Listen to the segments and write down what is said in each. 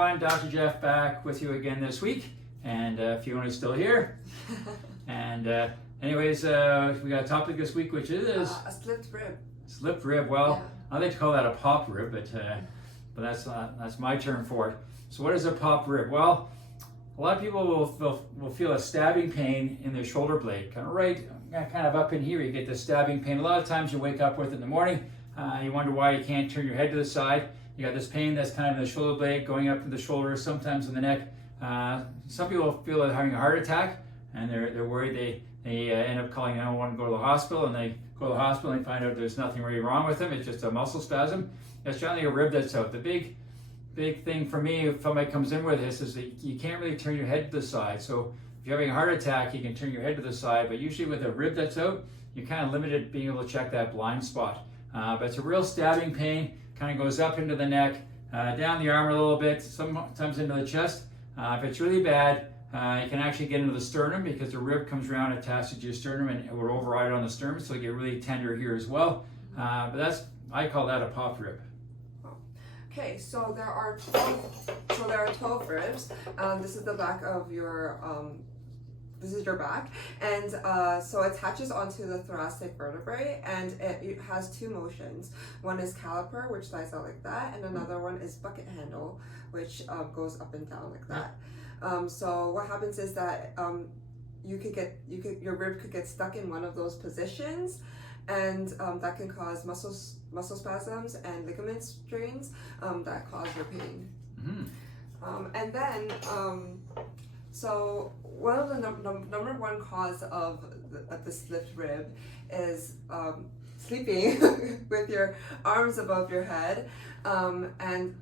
everyone, Dr. Jeff back with you again this week, and Fiona's still here. And anyways, we got a topic this week, which is a slipped rib. Slipped rib. Well, Yeah. I like to call that a pop rib, but that's my term for it. So what is a pop rib? Well, a lot of people will feel a stabbing pain in their shoulder blade, kind of up in here. You get this stabbing pain. A lot of times you wake up with it in the morning. You wonder why you can't turn your head to the side. You got this pain that's kind of in the shoulder blade, going up to the shoulder, sometimes in the neck. Some people feel like having a heart attack, and they're worried. They end up calling 911 and go to the hospital, and they go to the hospital and find out there's nothing really wrong with them. It's just a muscle spasm. It's generally a rib that's out. The big thing for me, if somebody comes in with this, is that you can't really turn your head to the side. So if you're having a heart attack, you can turn your head to the side, but usually with a rib that's out, you're kind of limited being able to check that blind spot. But it's a real stabbing pain. Kind of goes up into the neck, down the arm a little bit, sometimes into the chest. If it's really bad, you can actually get into the sternum, because the rib comes around, attaches to your sternum, and it will override on the sternum, so you get really tender here as well. But I call that a pop rib. Okay, so there are 12 ribs. This is the back of your this is your back, and so it attaches onto the thoracic vertebrae, and it has two motions. One is caliper, which slides out like that, and another one is bucket handle, which goes up and down like that. So what happens is that your rib could get stuck in one of those positions, and that can cause muscle spasms and ligament strains that cause your pain. Mm-hmm. And then so one of the number one cause of the slipped rib is sleeping with your arms above your head, and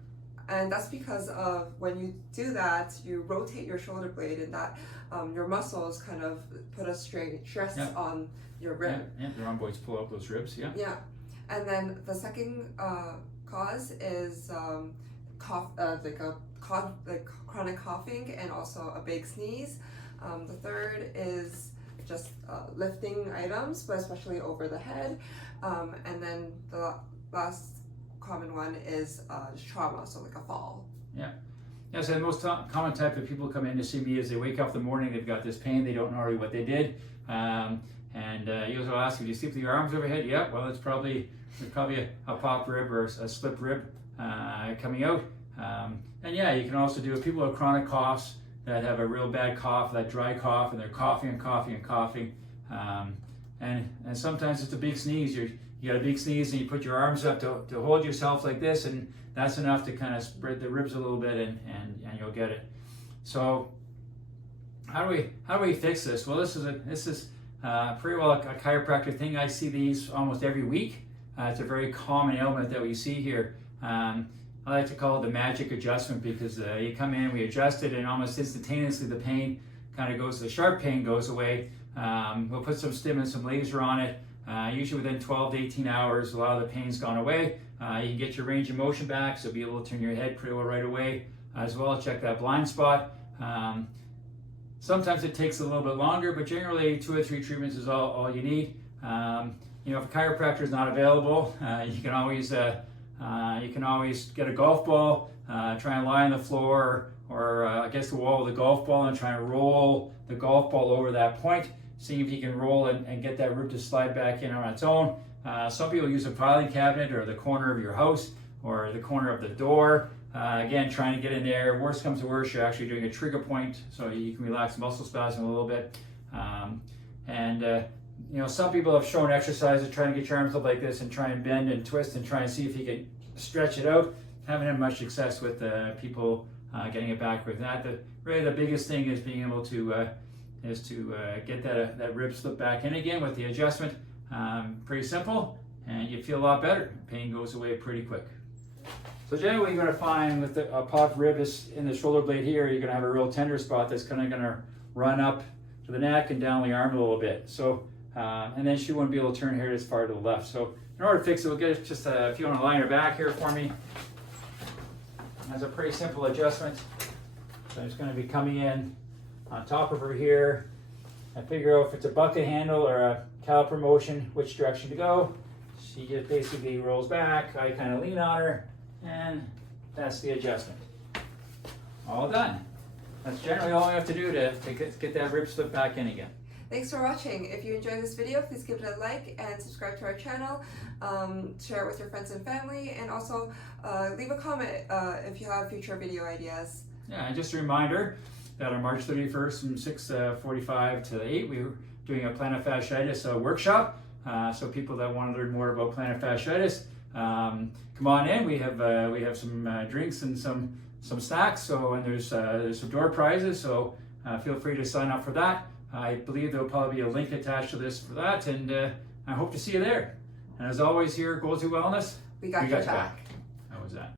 that's because of when you do that, you rotate your shoulder blade, and that your muscles kind of put a stress on your rib. Yeah, the rhomboids pull out those ribs. Yeah. Yeah, and then the second cause is chronic coughing, and also a big sneeze. The third is just lifting items, but especially over the head. And then the last common one is trauma, so like a fall. Yeah. Yeah, so the most common type of people come in to see me is they wake up in the morning, they've got this pain, they don't know really what they did. You also ask, do you sleep with your arms overhead? Yeah, well, there's probably a pop rib or a slip rib coming out. And yeah, you can also do it. People with chronic coughs that have a real bad cough, that dry cough, and they're coughing and coughing and coughing. And sometimes it's a big sneeze. You got a big sneeze and you put your arms up to hold yourself like this, and that's enough to kind of spread the ribs a little bit, and you'll get it. So how do we fix this? Well, this is pretty well a chiropractic thing. I see these almost every week. It's a very common ailment that we see here. I like to call it the magic adjustment, because you come in, we adjust it, and almost instantaneously the pain kind of goes, the sharp pain goes away. We'll put some stim and some laser on it. Usually within 12 to 18 hours, a lot of the pain's gone away. You can get your range of motion back, so be able to turn your head pretty well right away, as well as check that blind spot. Sometimes it takes a little bit longer, but generally 2 or 3 treatments is all you need. If a chiropractor is not available, you can always get a golf ball, try and lie on the floor or against the wall with a golf ball, and try and roll the golf ball over that point, seeing if you can roll and get that rib to slide back in on its own. Some people use a filing cabinet or the corner of your house or the corner of the door. Again, trying to get in there. Worst comes to worst, you're actually doing a trigger point, so you can relax muscle spasm a little bit. Some people have shown exercises trying to get your arms up like this and try and bend and twist and try and see if you can stretch it out. Haven't had much success with people getting it back with that. Really the biggest thing is being able to get that rib slip back in again with the adjustment. Pretty simple, and you feel a lot better. Pain goes away pretty quick. So generally what you're going to find with a pop rib is in the shoulder blade here, you're going to have a real tender spot that's kind of going to run up to the neck and down the arm a little bit. So, and then she wouldn't be able to turn her head as far to the left. So in order to fix it, we'll get just if you want to line her back here for me. That's a pretty simple adjustment. So I'm just going to be coming in on top of her here. I figure out if it's a bucket handle or a caliper motion, which direction to go. She just basically rolls back. I kind of lean on her, and that's the adjustment. all done. That's generally all we have to do to get that rib slip back in again. Thanks for watching. If you enjoyed this video, please give it a like and subscribe to our channel. Share it with your friends and family, and also leave a comment if you have future video ideas. Yeah, and just a reminder that on March 31st from 6:45 to 8, we're doing a plantar fasciitis workshop. So people that want to learn more about plantar fasciitis, come on in. We have some drinks and some snacks. So, and there's some door prizes. So feel free to sign up for that. I believe there'll probably be a link attached to this for that, and I hope to see you there. And as always, here at Goldsworthy Wellness, We got your back.